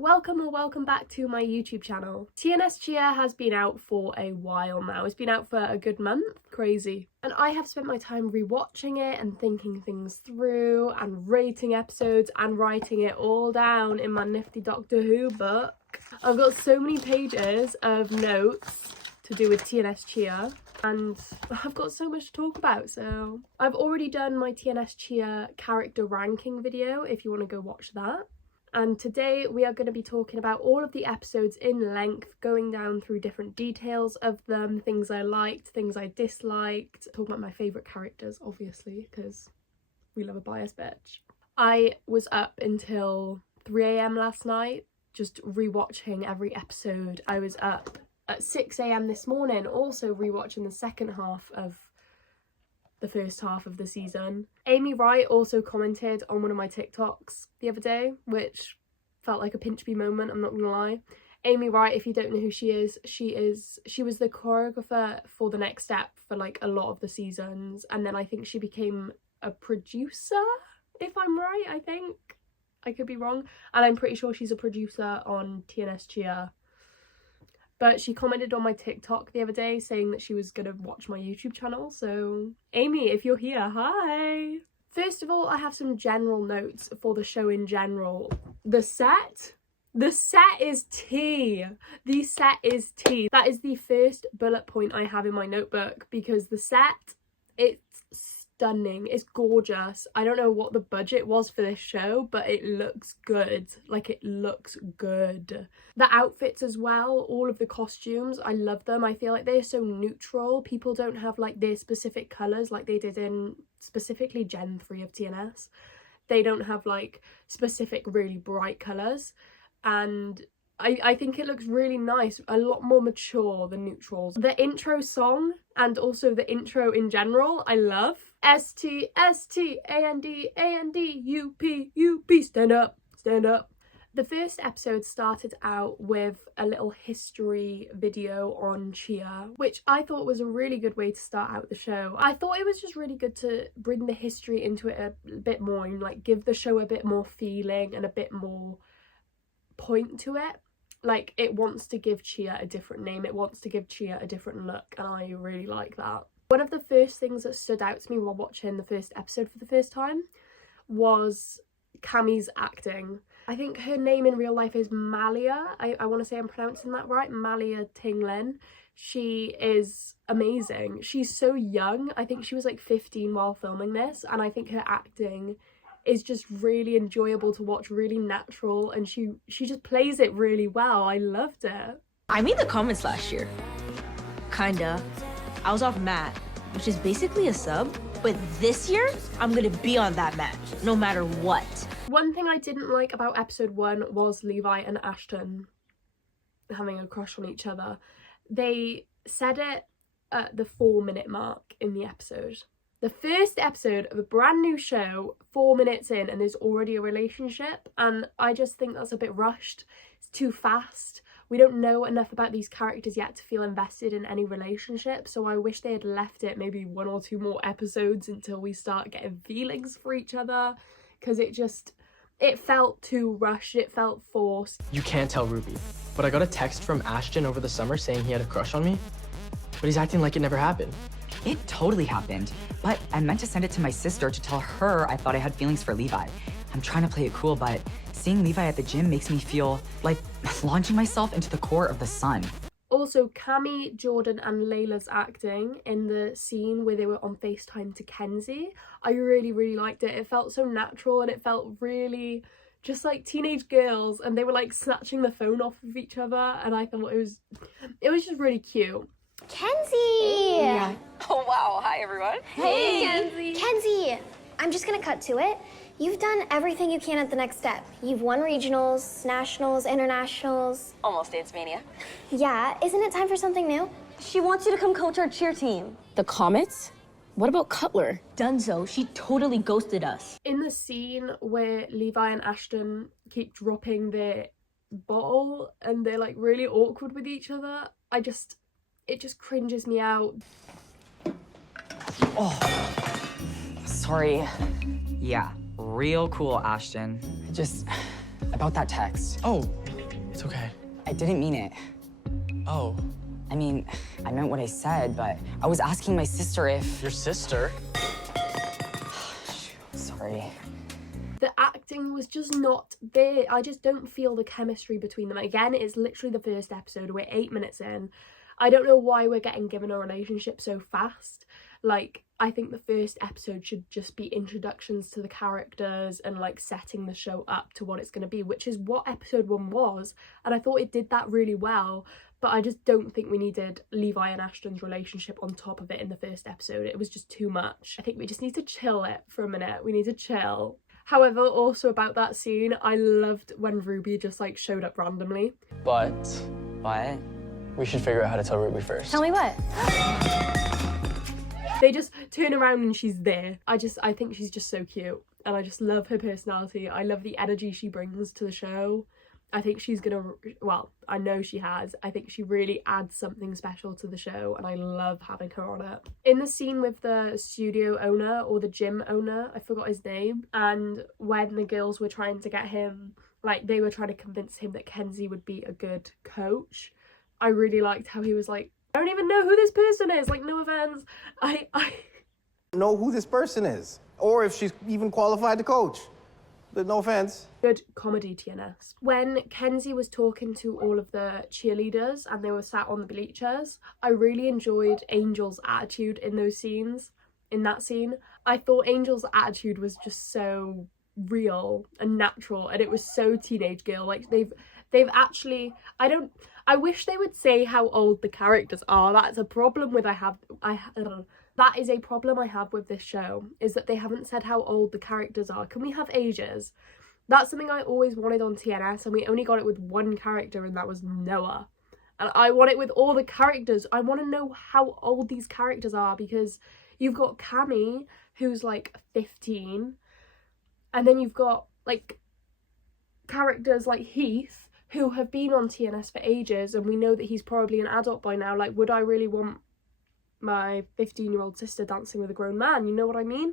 welcome back to my YouTube channel. TNS Cheer has been out for a while now. It's been out for a good month. Crazy. And I have spent my time rewatching it and thinking things through and rating episodes and writing it all down in my nifty Doctor Who book. I've got so many pages of notes to do with TNS Cheer and I've got so much to talk about. So I've already done my TNS Cheer character ranking video if you want to go watch that. And today we are going to be talking about all of the episodes in length, going down through different details of them, things I liked, things I disliked, talking about my favourite characters, obviously, because we love a bias bitch. I was up until 3 AM last night, just rewatching every episode. I was up at 6 AM this morning, also rewatching the second half of the first half of the season. Amy Wright also commented on one of my TikToks the other day, which felt like a pinch me moment, I'm not gonna lie. Amy Wright, if you don't know who she was the choreographer for The Next Step for like a lot of the seasons, and then I think she became a producer, if I'm right. I think I could be wrong, and I'm pretty sure she's a producer on TNS Cheer. But she commented on my TikTok the other day saying that she was going to watch my YouTube channel. So, Amy, if you're here, hi! First of all, I have some general notes for the show in general. The set is tea. The set is tea. That is the first bullet point I have in my notebook, because the set, it's stunning. It's gorgeous. I don't know what the budget was for this show, but it looks good. Like, it looks good. The outfits as well, all of the costumes, I love them. I feel like they're so neutral. People don't have like their specific colours like they did in specifically Gen 3 of TNS. They don't have like specific really bright colours, and I think it looks really nice, a lot more mature than neutrals. The intro song and also the intro in general, I love. S-T, S-T, A-N-D, A-N-D, U-P, U-P, stand up, stand up. The first episode started out with a little history video on Cheer, which I thought was a really good way to start out the show. I thought it was just really good to bring the history into it a bit more and like give the show a bit more feeling and a bit more point to it. Like, it wants to give Cheer a different name, it wants to give Cheer a different look, and I really like that. One of the first things that stood out to me while watching the first episode for the first time was Cammie's acting. I think her name in real life is Malia. I want to say I'm pronouncing that right. Malia Tinglin. She is amazing. She's so young. I think she was like 15 while filming this, and I think her acting is just really enjoyable to watch, really natural, and she just plays it really well. I loved it. I made the comments last year. Kinda. I was off mat, which is basically a sub, but this year, I'm gonna be on that mat, no matter what. One thing I didn't like about episode 1 was Levi and Ashton having a crush on each other. They said it at the 4-minute mark in the episode. The first episode of a brand new show, 4 minutes in, and there's already a relationship, and I just think that's a bit rushed. It's too fast. We don't know enough about these characters yet to feel invested in any relationship, so I wish they had left it maybe 1 or 2 more episodes until we start getting feelings for each other, because it felt too rushed, it felt forced. You can't tell Ruby, but I got a text from Ashton over the summer saying he had a crush on me, but he's acting like it never happened. It totally happened, but I meant to send it to my sister to tell her I thought I had feelings for Levi. I'm trying to play it cool, but seeing Levi at the gym makes me feel like launching myself into the core of the sun. Also, Cammie, Jordan and Layla's acting in the scene where they were on FaceTime to Kenzie, I really, really liked it. It felt so natural and it felt really just like teenage girls, and they were like snatching the phone off of each other, and I thought it was just really cute. Kenzie! Yeah. Oh, wow. Hi, everyone. Hey, Kenzie! Kenzie, I'm just gonna cut to it. You've done everything you can at The Next Step. You've won regionals, nationals, internationals. Almost Dance Mania. Yeah, isn't it time for something new? She wants you to come coach our cheer team. The Comets? What about Cutler? Dunzo, she totally ghosted us. In the scene where Levi and Ashton keep dropping their bottle and they're like really awkward with each other, it just cringes me out. Oh, sorry. Yeah, real cool, Ashton. Just about that text. Oh, It's okay. I didn't mean it. Oh, I mean, I meant what I said, but I was asking my sister if... your sister? Sorry. The acting was just not there. I just don't feel the chemistry between them. Again, it's literally the first episode. We're 8 minutes in. I don't know why we're getting given a relationship so fast. Like, I think the first episode should just be introductions to the characters and like setting the show up to what it's going to be, which is what episode 1 was. And I thought it did that really well, but I just don't think we needed Levi and Ashton's relationship on top of it in the first episode. It was just too much. I think we just need to chill it for a minute. We need to chill. However, also about that scene, I loved when Ruby just like showed up randomly. But What? we should figure out how to tell Ruby first. Tell me what? They just turn around and she's there. I think she's just so cute. And I just love her personality. I love the energy she brings to the show. I think she's gonna, well, I know she has. I think she really adds something special to the show and I love having her on it. In the scene with the studio owner or the gym owner, I forgot his name, and when the girls were trying to get him, like they were trying to convince him that Kenzie would be a good coach, I really liked how he was like, I don't even know who this person is, like no offense. I know who this person is or if she's even qualified to coach. But no offense. Good comedy TNS. When Kenzie was talking to all of the cheerleaders and they were sat on the bleachers, I really enjoyed Angel's attitude in those scenes. In that scene, I thought Angel's attitude was just so real and natural, and it was so teenage girl. Like they've actually, I wish they would say how old the characters are. That's a problem with that is a problem I have with this show, is that they haven't said how old the characters are. Can we have ages? That's something I always wanted on TNS, and we only got it with one character, and that was Noah. And I want it with all the characters. I want to know how old these characters are, because you've got Cammy, who's like 15, and then you've got like characters like Heath, who have been on TNS for ages, and we know that he's probably an adult by now. Like, would I really want my 15-year-old sister dancing with a grown man? You know what I mean?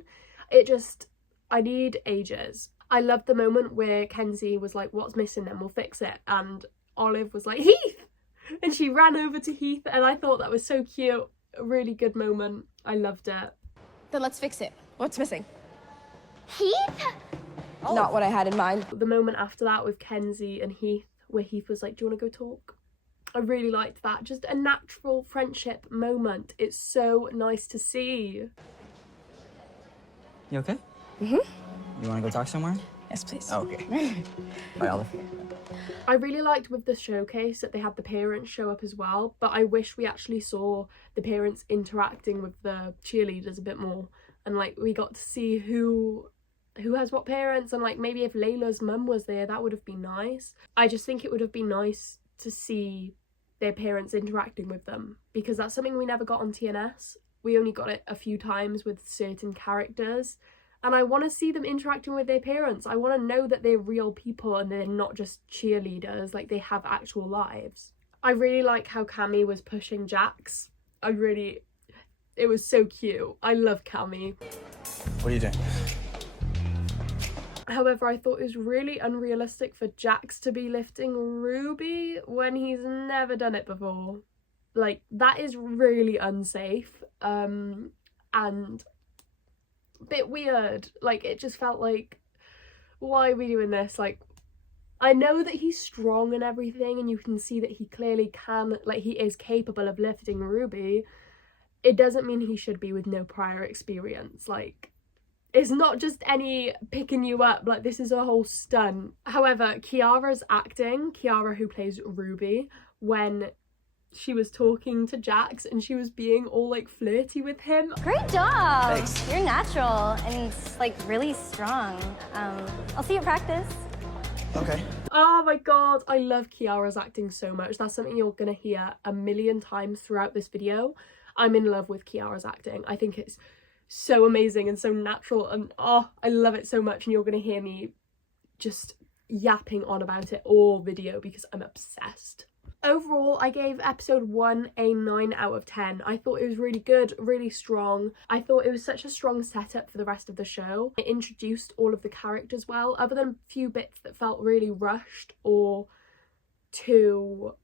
I need ages. I loved the moment where Kenzie was like, what's missing then? We'll fix it. And Olive was like, Heath! And she ran over to Heath, and I thought that was so cute. A really good moment. I loved it. Then let's fix it. What's missing? Heath? Not what I had in mind. The moment after that with Kenzie and Heath, where Heath was like, do you want to go talk? I really liked that. Just a natural friendship moment. It's so nice to see. You okay? Mm-hmm. You want to go talk somewhere? Yes, please. Oh, okay. Bye, Olive. I really liked with the showcase that they had the parents show up as well, but I wish we actually saw the parents interacting with the cheerleaders a bit more, and like we got to see who has what parents, and like maybe if Layla's mum was there, that would have been nice. I just think it would have been nice to see their parents interacting with them, because that's something we never got on TNS. We only got it a few times with certain characters, and I want to see them interacting with their parents. I want to know that they're real people and they're not just cheerleaders, like they have actual lives. I really like how Cammy was pushing Jax. It was so cute. I love Cammy. What are you doing? However, I thought it was really unrealistic for Jax to be lifting Ruby when he's never done it before. Like, that is really unsafe, and a bit weird. Like, it just felt like, why are we doing this? Like, I know that he's strong and everything, and you can see that he clearly can, like, he is capable of lifting Ruby. It doesn't mean he should be with no prior experience. Like, it's not just any picking you up, like this is a whole stunt. However, Kiara's acting, Kiara who plays Ruby, when she was talking to Jax and she was being all like flirty with him. Great job. Thanks. You're natural and like really strong. I'll see you at practice. Okay. Oh my god, I love Kiara's acting so much. That's something you're gonna hear a million times throughout this video. I'm in love with Kiara's acting. I think it's so amazing and so natural, and oh, I love it so much, and you're gonna hear me just yapping on about it all video because I'm obsessed. Overall, I gave episode 1 a 9 out of 10. I thought it was really good, really strong. I thought it was such a strong setup for the rest of the show. It introduced all of the characters well, other than a few bits that felt really rushed or too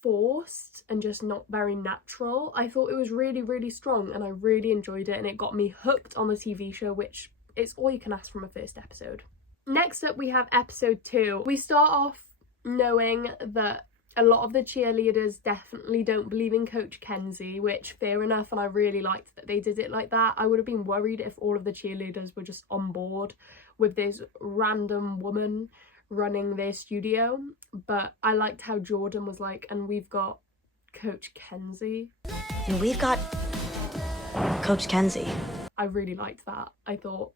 forced and just not very natural. I thought it was really, really strong and I really enjoyed it, and it got me hooked on the TV show, which is all you can ask from a first episode. Next up, we have episode 2. We start off knowing that a lot of the cheerleaders definitely don't believe in Coach Kenzie, which fair enough, and I really liked that they did it like that. I would have been worried if all of the cheerleaders were just on board with this random woman running their studio, but I liked how Jordan was like, and we've got Coach Kenzie. And we've got Coach Kenzie. I really liked that. I thought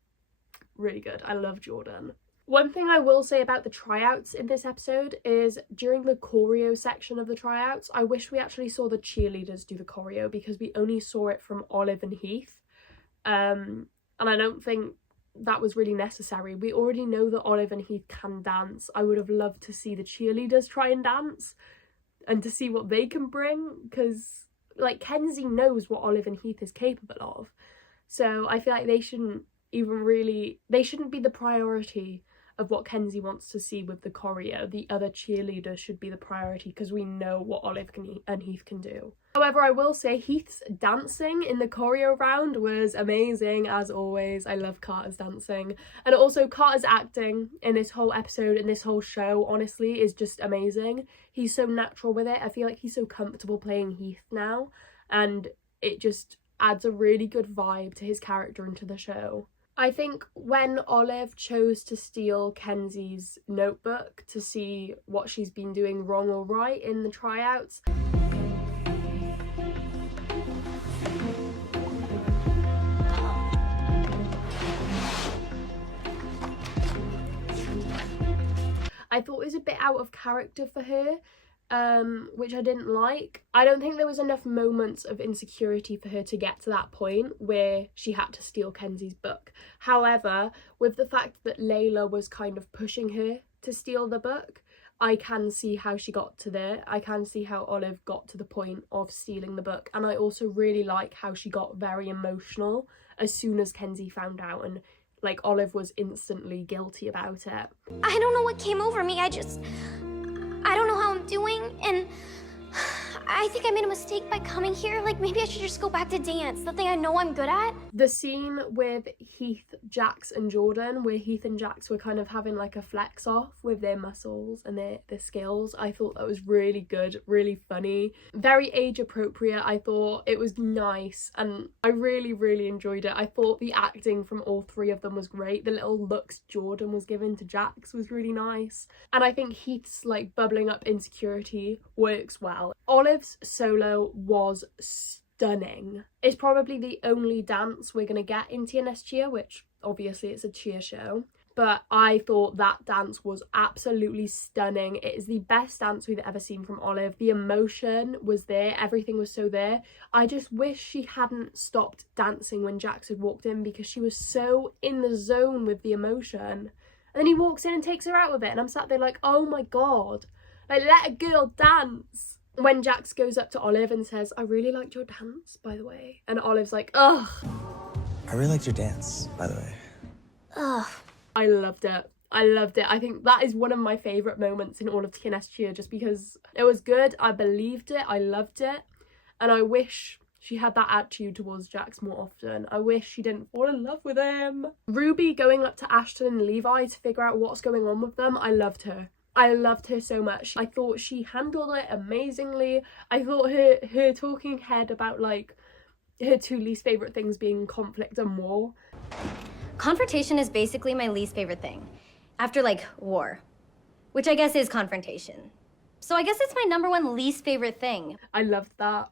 really good. I love Jordan. One thing I will say about the tryouts in this episode is during the choreo section of the tryouts, I wish we actually saw the cheerleaders do the choreo, because we only saw it from Olive and Heath. And I don't think that was really necessary. We already know that Olive and Heath can dance. I would have loved to see the cheerleaders try and dance and to see what they can bring, because like Kenzie knows what Olive and Heath is capable of. So I feel like they shouldn't be the priority of what Kenzie wants to see with the choreo. The other cheerleaders should be the priority, because we know what Olive and Heath can do. However, I will say Heath's dancing in the choreo round was amazing, as always. I love Carter's dancing. And also Carter's acting in this whole episode, in this whole show, honestly, is just amazing. He's so natural with it. I feel like he's so comfortable playing Heath now, and it just adds a really good vibe to his character and to the show. I think when Olive chose to steal Kenzie's notebook to see what she's been doing wrong or right in the tryouts, I thought it was a bit out of character for her, which I didn't like. I don't think there was enough moments of insecurity for her to get to that point where she had to steal Kenzie's book. However, with the fact that Layla was kind of pushing her to steal the book, I can see how she got to there. I can see how Olive got to the point of stealing the book, and I also really like how she got very emotional as soon as Kenzie found out, and like Olive was instantly guilty about it. I don't know what came over me. I don't know how I'm doing, and I think I made a mistake by coming here. Like, maybe I should just go back to dance, the thing I know I'm good at. The scene with Heath, Jax and Jordan, where Heath and Jax were kind of having like a flex off with their muscles and their skills, I thought that was really good, really funny, very age appropriate. I thought it was nice and I really, really enjoyed it. I thought the acting from all three of them was great. The little looks Jordan was given to Jax was really nice. And I think Heath's like bubbling up insecurity works well. Olive's solo was stunning. It's probably the only dance we're going to get in TNS Cheer, which obviously it's a cheer show. But I thought that dance was absolutely stunning. It is the best dance we've ever seen from Olive. The emotion was there. Everything was so there. I just wish she hadn't stopped dancing when Jax had walked in, because she was so in the zone with the emotion. And then he walks in and takes her out with it. And I'm sat there like, oh my God. Like, let a girl dance. When Jax goes up to Olive and says, I really liked your dance, by the way. And Olive's like, ugh. I really liked your dance, by the way. Ugh. I loved it. I loved it. I think that is one of my favourite moments in all of TNS Cheer, just because it was good. I believed it. I loved it. And I wish she had that attitude towards Jax more often. I wish she didn't fall in love with him. Ruby going up to Ashton and Levi to figure out what's going on with them. I loved her. I loved her so much. I thought she handled it amazingly. I thought her talking head about like her two least favourite things being conflict and war. Confrontation is basically my least favorite thing. After like war, which I guess is confrontation. So I guess it's my #1 least favorite thing. I loved that.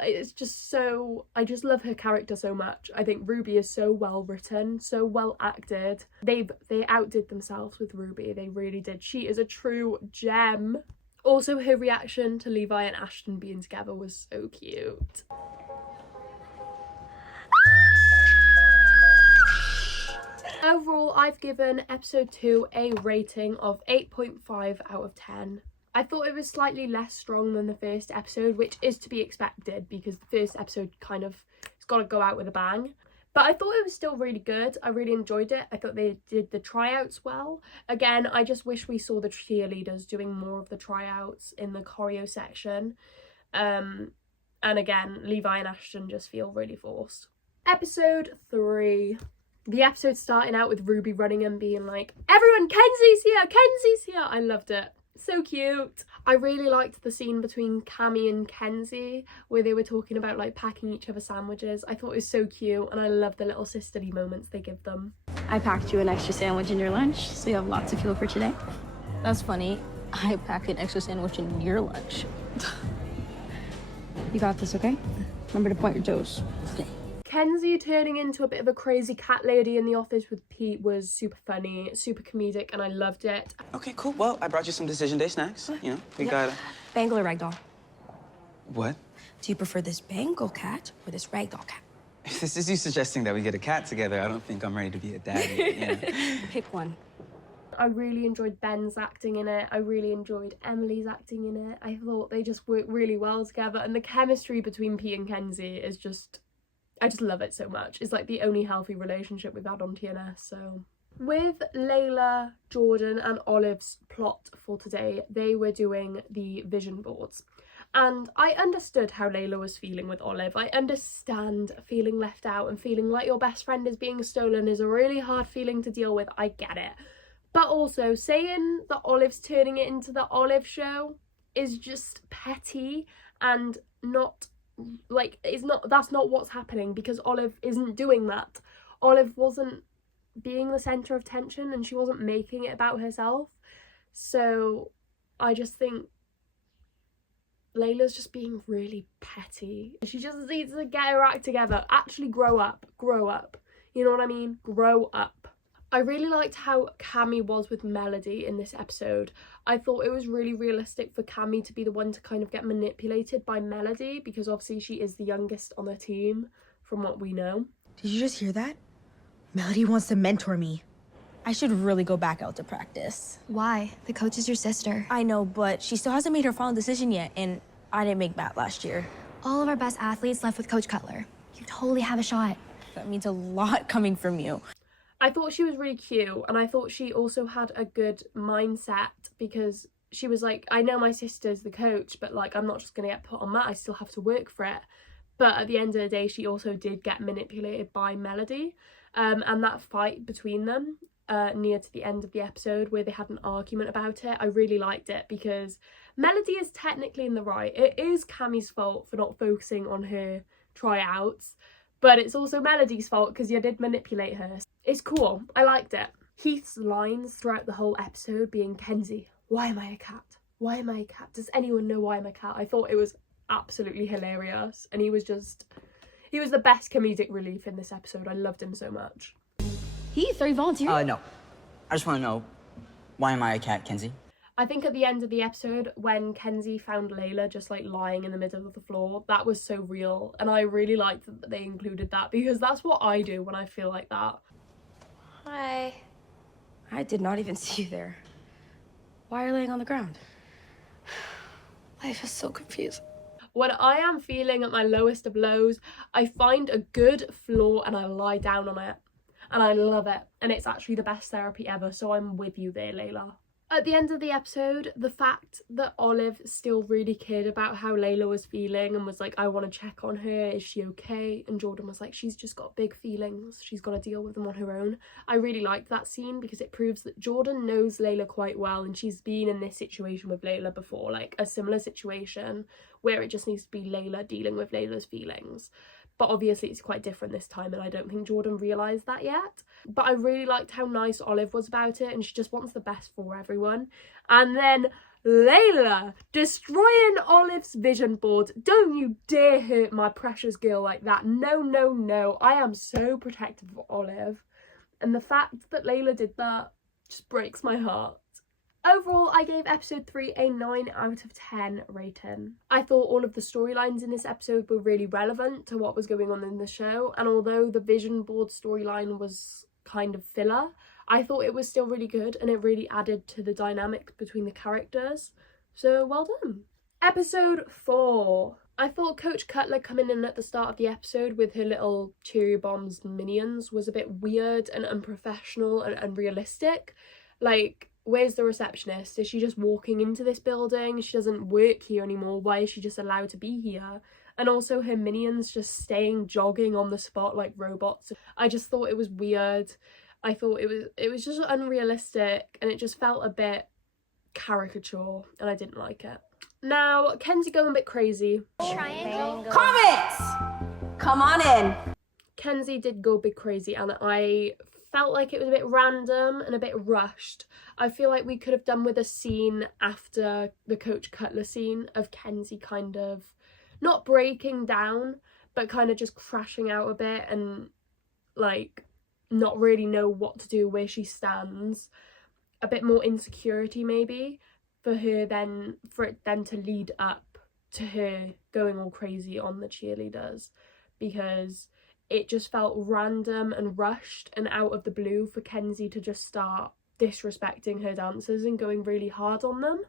It's just so, I just love her character so much. I think Ruby is so well written, so well acted. They outdid themselves with Ruby. They really did. She is a true gem. Also, her reaction to Levi and Ashton being together was so cute. Overall, I've given episode 2 a rating of 8.5 out of 10. I thought it was slightly less strong than the first episode, which is to be expected because the first episode kind of, it's got to go out with a bang. But I thought it was still really good. I really enjoyed it. I thought they did the tryouts well. Again, I just wish we saw the cheerleaders doing more of the tryouts in the choreo section. And again, Levi and Ashton just feel really forced. Episode 3. The episode starting out with Ruby running and being like, everyone, Kenzie's here, Kenzie's here. I loved it. So cute. I really liked the scene between Cami and Kenzie where they were talking about like packing each other sandwiches. I thought it was so cute, and I love the little sisterly moments they give them. I packed you an extra sandwich in your lunch, so you have lots of fuel for today. That's funny. I packed an extra sandwich in your lunch. You got this, okay? Remember to point your toes. Okay. Kenzie turning into a bit of a crazy cat lady in the office with Pete was super funny, super comedic, and I loved it. Okay, cool. Well, I brought you some decision day snacks. You know, we got Bengal or ragdoll? What? Do you prefer this Bengal cat or this ragdoll cat? If this is you suggesting that we get a cat together, I don't think I'm ready to be a daddy. Yeah. Pick one. I really enjoyed Ben's acting in it. I really enjoyed Emily's acting in it. I thought they just worked really well together, and the chemistry between Pete and Kenzie is just... I just love it so much. It's like the only healthy relationship we've had on TNS, so. With Layla, Jordan and Olive's plot for today, they were doing the vision boards. And I understood how Layla was feeling with Olive. I understand feeling left out and feeling like your best friend is being stolen is a really hard feeling to deal with. I get it. But also, saying that Olive's turning it into the Olive show is just petty and not... like, that's not what's happening, because Olive isn't doing that. Olive wasn't being the center of tension and she wasn't making it about herself. So I just think Layla's just being really petty. She just needs to get her act together. Actually grow up. You know what I mean? Grow up. I really liked how Cami was with Melody in this episode. I thought it was really realistic for Cami to be the one to kind of get manipulated by Melody, because obviously she is the youngest on the team, from what we know. Did you just hear that? Melody wants to mentor me. I should really go back out to practice. Why? The coach is your sister. I know, but she still hasn't made her final decision yet, and I didn't make math last year. All of our best athletes left with Coach Cutler. You totally have a shot. That means a lot coming from you. I thought she was really cute, and I thought she also had a good mindset, because she was like, I know my sister's the coach, but like, I'm not just going to get put on that. I still have to work for it. But at the end of the day, she also did get manipulated by Melody. And that fight between them near to the end of the episode where they had an argument about it, I really liked it, because Melody is technically in the right. It is Cami's fault for not focusing on her tryouts, but it's also Melody's fault because you did manipulate her. It's cool. I liked it. Heath's lines throughout the whole episode being, Kenzie, why am I a cat? Why am I a cat? Does anyone know why I'm a cat? I thought it was absolutely hilarious. And he was the best comedic relief in this episode. I loved him so much. Heath, are you volunteering? No. I just want to know, why am I a cat, Kenzie? I think at the end of the episode, when Kenzie found Layla just like lying in the middle of the floor, that was so real. And I really liked that they included that, because that's what I do when I feel like that. Hi. I did not even see you there. Why are you laying on the ground? Life is so confusing. When I am feeling at my lowest of lows, I find a good floor and I lie down on it. And I love it. And it's actually the best therapy ever. So I'm with you there, Layla. At the end of the episode, the fact that Olive still really cared about how Layla was feeling and was like, I want to check on her, is she okay? And Jordan was like, she's just got big feelings, she's got to deal with them on her own. I really liked that scene because it proves that Jordan knows Layla quite well, and she's been in this situation with Layla before, like a similar situation where it just needs to be Layla dealing with Layla's feelings. But obviously it's quite different this time, and I don't think Jordan realised that yet. But I really liked how nice Olive was about it, and she just wants the best for everyone. And then Layla destroying Olive's vision board. Don't you dare hurt my precious girl like that. No, no, no. I am so protective of Olive. And the fact that Layla did that just breaks my heart. Overall, I gave episode 3 a 9 out of 10 rating. I thought all of the storylines in this episode were really relevant to what was going on in the show, and although the vision board storyline was kind of filler, I thought it was still really good, and it really added to the dynamic between the characters. So well done. Episode 4. I thought Coach Cutler coming in at the start of the episode with her little Cheerio Bombs minions was a bit weird and unprofessional and unrealistic. Like, where's the receptionist? Is she just walking into this building? She doesn't work here anymore. Why is she just allowed to be here? And also her minions just staying jogging on the spot like robots. I just thought it was weird. I thought it was just unrealistic, and it just felt a bit caricature, and I didn't like it. Now, Kenzie going a bit crazy. Triangle. Comments! Come on in. Kenzie did go a bit crazy, and I felt like it was a bit random and a bit rushed. I feel like we could have done with a scene after the Coach Cutler scene of Kenzie kind of not breaking down, but kind of just crashing out a bit and like not really know what to do, where she stands. A bit more insecurity maybe for her, then for it then to lead up to her going all crazy on the cheerleaders, because it just felt random and rushed and out of the blue for Kenzie to just start disrespecting her dancers and going really hard on them.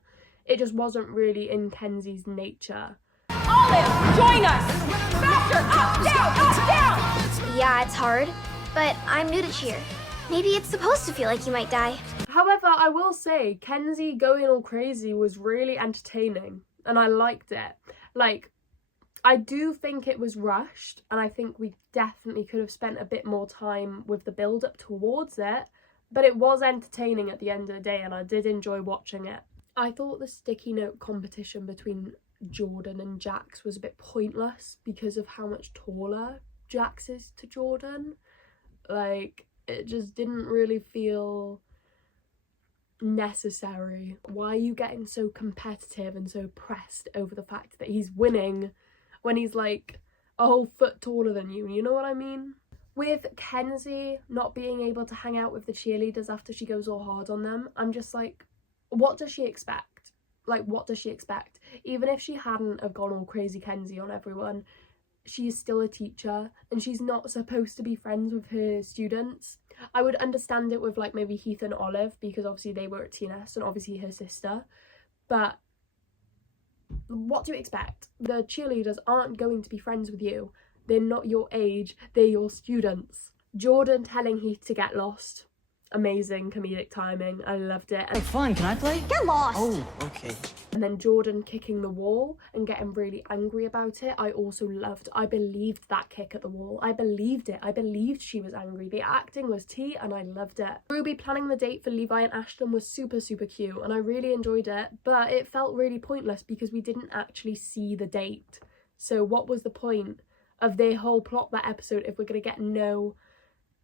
It just wasn't really in Kenzie's nature. Olive, join us! Faster! Up, down, up, down! Yeah, it's hard, but I'm new to cheer. Maybe it's supposed to feel like you might die. However, I will say Kenzie going all crazy was really entertaining and I liked it. Like, I do think it was rushed, and I think we definitely could have spent a bit more time with the build up towards it, but it was entertaining at the end of the day and I did enjoy watching it. I thought the sticky note competition between Jordan and Jax was a bit pointless because of how much taller Jax is to Jordan. Like, it just didn't really feel necessary. Why are you getting so competitive and so pressed over the fact that he's winning when he's like a whole foot taller than you know what I mean? With Kenzie not being able to hang out with the cheerleaders after she goes all hard on them, I'm just like, what does she expect? Like, what does she expect? Even if she hadn't have gone all crazy Kenzie on everyone, she's still a teacher and she's not supposed to be friends with her students. I would understand it with like maybe Heath and Olive because obviously they were at TNS and obviously her sister, but what do you expect? The cheerleaders aren't going to be friends with you. They're not your age, they're your students. Jordan telling Heath to get lost. Amazing comedic timing. I loved it. Hey, fun, can I play? Get lost! Oh, okay. And then Jordan kicking the wall and getting really angry about it, I also loved. I believed that kick at the wall. I believed it. I believed she was angry. The acting was tea and I loved it. Ruby planning the date for Levi and Ashton was super, super cute and I really enjoyed it, but it felt really pointless because we didn't actually see the date. So what was the point of their whole plot that episode if we're going to get no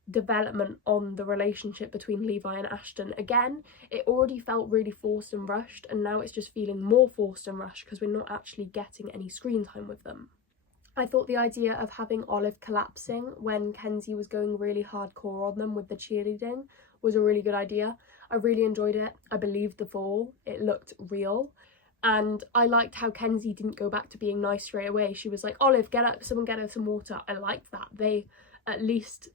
development on the relationship between Levi and Ashton? Again, it already felt really forced and rushed, and now it's just feeling more forced and rushed because we're not actually getting any screen time with them. I thought the idea of having Olive collapsing when Kenzie was going really hardcore on them with the cheerleading was a really good idea. I really enjoyed it. I believed the fall. It looked real. And I liked how Kenzie didn't go back to being nice straight away. She was like, Olive, get up, someone get her some water. I liked that. They, at least,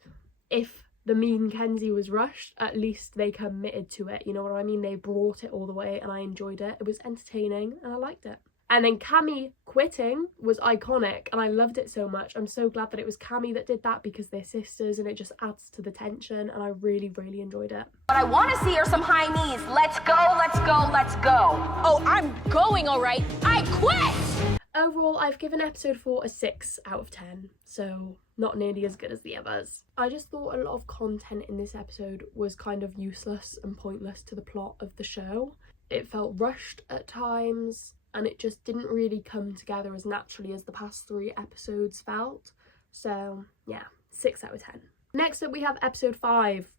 if the mean Kenzie was rushed, at least they committed to it, you know what I mean? They brought it all the way and I enjoyed it. It was entertaining and I liked it. And then Cami quitting was iconic and I loved it so much. I'm so glad that it was Cami that did that because they're sisters and it just adds to the tension and I really, really enjoyed it. What I want to see are some high knees. Let's go, let's go, let's go. Oh, I'm going, all right. I quit! Overall, I've given episode 4 a 6 out of 10, so not nearly as good as the others. I just thought a lot of content in this episode was kind of useless and pointless to the plot of the show. It felt rushed at times, and it just didn't really come together as naturally as the past 3 episodes felt. So yeah, 6 out of 10. Next up we have episode 5.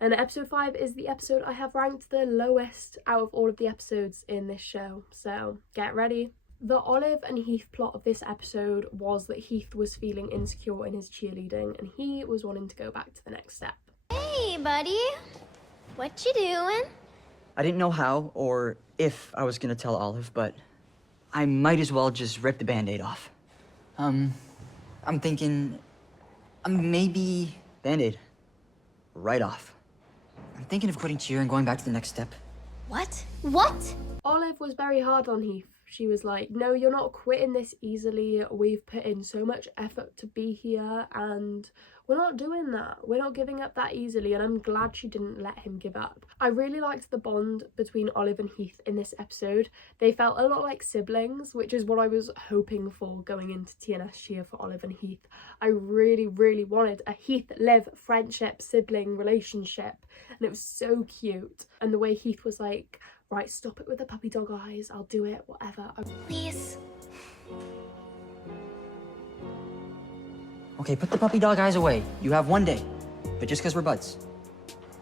And episode 5 is the episode I have ranked the lowest out of all of the episodes in this show. So get ready. The Olive and Heath plot of this episode was that Heath was feeling insecure in his cheerleading and he was wanting to go back to the next step. Hey, buddy. What you doing? I didn't know how or if I was gonna tell Olive, but I might as well just rip the Band-Aid off. I'm thinking, maybe Band-Aid right off. I'm thinking of quitting cheer and going back to the next step. What? What? Olive was very hard on Heath. She was like, no, you're not quitting this easily. We've put in so much effort to be here and we're not doing that. We're not giving up that easily, and I'm glad she didn't let him give up. I really liked the bond between Olive and Heath in this episode. They felt a lot like siblings, which is what I was hoping for going into TNS cheer for Olive and Heath. I really, really wanted a Heath-Liv friendship sibling relationship, and it was so cute. And the way Heath was like, right, stop it with the puppy dog eyes, I'll do it, whatever. Please. Okay, put the puppy dog eyes away. You have 1 day, but just because we're buds.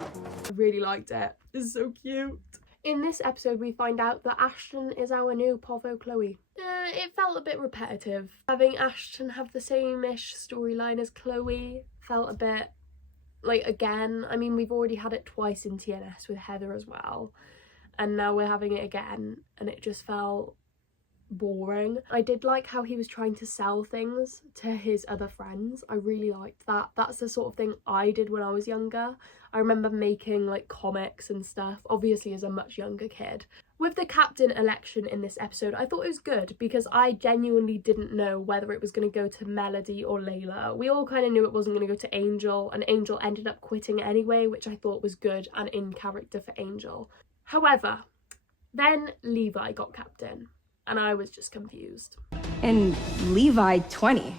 I really liked it. It's so cute. In this episode, we find out that Ashton is our new Povo Chloe. It felt a bit repetitive. Having Ashton have the same-ish storyline as Chloe felt a bit like, again, I mean, we've already had it twice in TNS with Heather as well, and now we're having it again, and it just felt boring. I did like how he was trying to sell things to his other friends. I really liked that. That's the sort of thing I did when I was younger. I remember making like comics and stuff, obviously as a much younger kid. With the captain election in this episode, I thought it was good because I genuinely didn't know whether it was going to go to Melody or Layla. We all kind of knew it wasn't going to go to Angel, and Angel ended up quitting anyway, which I thought was good and in character for Angel. However, then Levi got captain, and I was just confused. And Levi, 20.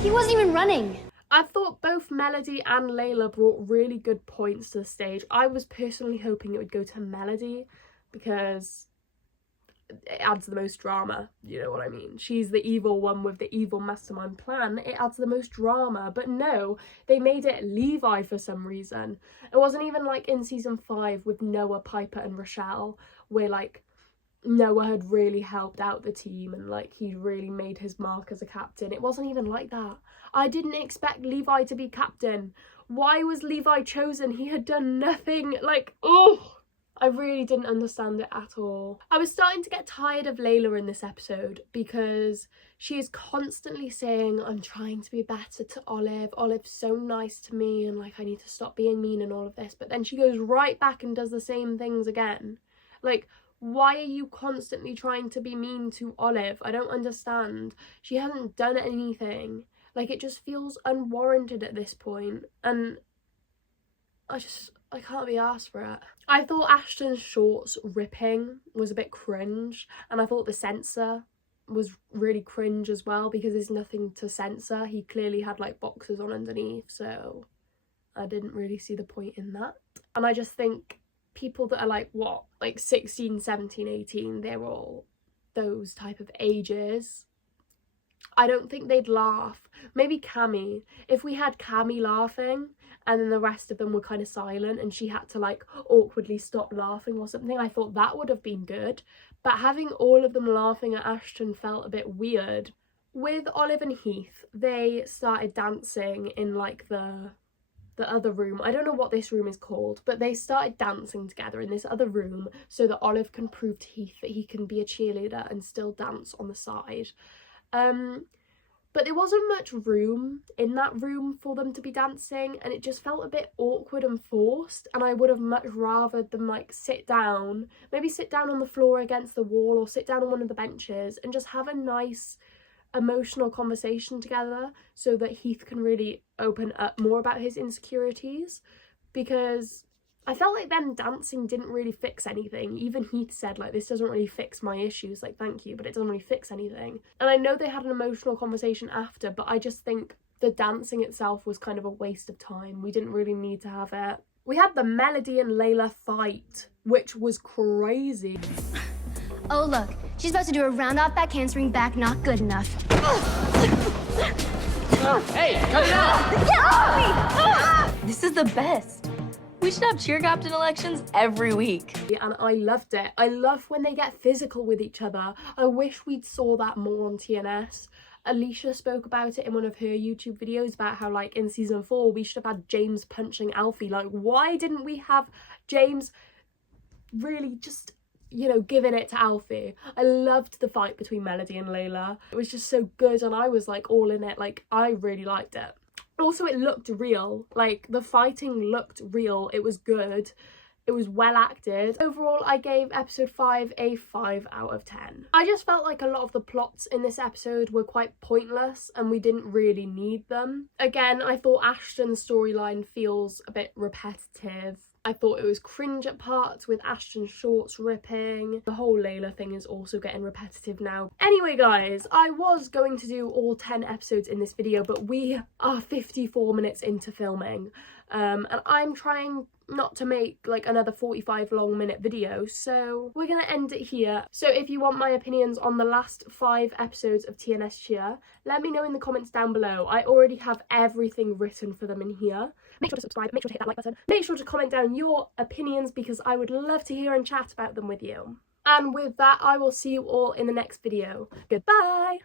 He wasn't even running. I thought both Melody and Layla brought really good points to the stage. I was personally hoping it would go to Melody because it adds the most drama, you know what I mean? She's the evil one with the evil mastermind plan. It adds the most drama, but no, they made it Levi for some reason. It wasn't even like in season 5 with Noah, Piper and Rochelle, where like Noah had really helped out the team and like he really made his mark as a captain. It wasn't even like that. I didn't expect Levi to be captain. Why was Levi chosen? He had done nothing. Like, oh, I really didn't understand it at all. I was starting to get tired of Layla in this episode because she is constantly saying, I'm trying to be better to Olive. Olive's so nice to me and like I need to stop being mean and all of this. But then she goes right back and does the same things again. Like, why are you constantly trying to be mean to Olive? I don't understand. She hasn't done anything. Like, it just feels unwarranted at this point. And I can't be arsed for it. I thought Ashton's shorts ripping was a bit cringe. And I thought the censor was really cringe as well because there's nothing to censor. He clearly had like boxers on underneath. So I didn't really see the point in that. And I just think people that are like, what, like 16, 17, 18, they're all those type of ages. I don't think they'd laugh. Maybe Cammy. If we had Cammy laughing and then the rest of them were kind of silent and she had to like awkwardly stop laughing or something, I thought that would have been good. But having all of them laughing at Ashton felt a bit weird. With Olive and Heath, they started dancing in like the other room. I don't know what this room is called, but they started dancing together in this other room so that Olive can prove to Heath that he can be a cheerleader and still dance on the side. But there wasn't much room in that room for them to be dancing, and it just felt a bit awkward and forced, and I would have much rather them like sit down, maybe sit down on the floor against the wall or sit down on one of the benches and just have a nice emotional conversation together so that Heath can really open up more about his insecurities, because I felt like them dancing didn't really fix anything. Even Heath said, like, this doesn't really fix my issues, like, thank you, but it doesn't really fix anything. And I know they had an emotional conversation after, but I just think the dancing itself was kind of a waste of time. We didn't really need to have it. We had the Melody and Layla fight, which was crazy. Oh, look, she's about to do a round off back handspring back, not good enough. Hey, cut it out! Get off me! This is the best. We should have cheer captain elections every week. And I loved it. I love when they get physical with each other. I wish we'd saw that more on TNS. Alicia spoke about it in one of her YouTube videos about how, like, in season 4 we should have had James punching Alfie. Like, why didn't we have James really just, you know, giving it to Alfie? I loved the fight between Melody and Layla. It was just so good and I was like all in it. Like, I really liked it. Also, it looked real. Like, the fighting looked real. It was good. It was well acted. Overall, I gave episode 5 a 5 out of 10. I just felt like a lot of the plots in this episode were quite pointless and we didn't really need them. Again, I thought Ashton's storyline feels a bit repetitive. I thought it was cringe at parts with Ashton's shorts ripping. The whole Layla thing is also getting repetitive now. Anyway guys, I was going to do all 10 episodes in this video, but we are 54 minutes into filming. And I'm trying not to make like another 45 minute video, so we're gonna end it here. So if you want my opinions on the last 5 episodes of TNS Cheer, let me know in the comments down below. I already have everything written for them in here. Make sure to subscribe, make sure to hit that like button, make sure to comment down your opinions because I would love to hear and chat about them with you. And with that, I will see you all in the next video. Goodbye!